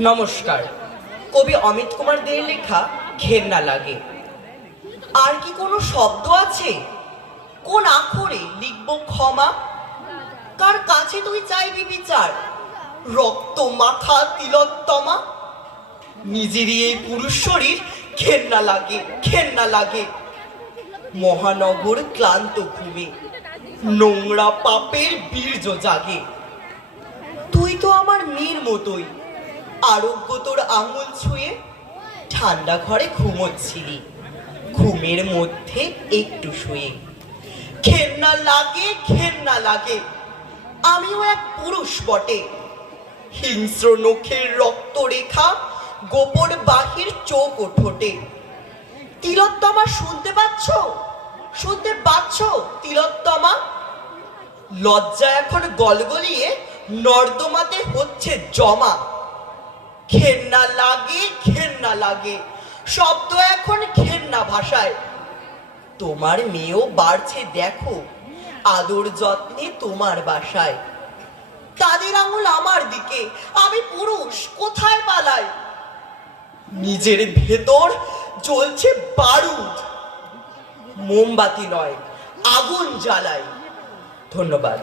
নমস্কার। কবি অমিত কুমার দের লেখা ঘেন্না লাগে। আর কি কোনো শব্দ আছে? কোন আখরে লিখব ক্ষমা? কার কাছে তুই চাইবি বিচার? রক্ত মাখা তিলোত্তমা। নিজেরই এই পুরুষ শরীর ঘেন্না লাগে, ঘেন্না লাগে। মহানগর ক্লান্ত ঘুমে নোংরা পাপের বীর্য জাগে। তুই তো আমার মেয়ের মতোই, আরোগ্য তোর আঙুল ছুঁয়ে ঠান্ডা ঘরে ঘুমোচ্ছিলি, ঘুমের মধ্যে একটু শুয়ে। ঘেন্না লাগে, ঘেন্না লাগে। আমিও এক পুরুষ বটে, হিংস্র নখের রক্তরেখা গোপন বাহির চোখ ও ঠোঁটে। তিলোত্তমা শুনতে পাচ্ছ? শুনতে পাচ্ছ তিলোত্তমা? লজ্জা এখন গলগলিয়ে নর্দমাতে হচ্ছে জমা। ঘেন্না লাগে, ঘেন্না লাগে। শব্দ এখন ঘেন্না ভাষায়। তোমার মেয়েও বাড়ছে দেখো আদর যত্নে তোমার বাসায়। তাদের আঙুল আমার দিকে, আমি পুরুষ, কোথায় পালাই? নিজের ভেতর জ্বলছে বারুদ, মোমবাতি নয় আগুন জ্বালাই। ধন্যবাদ।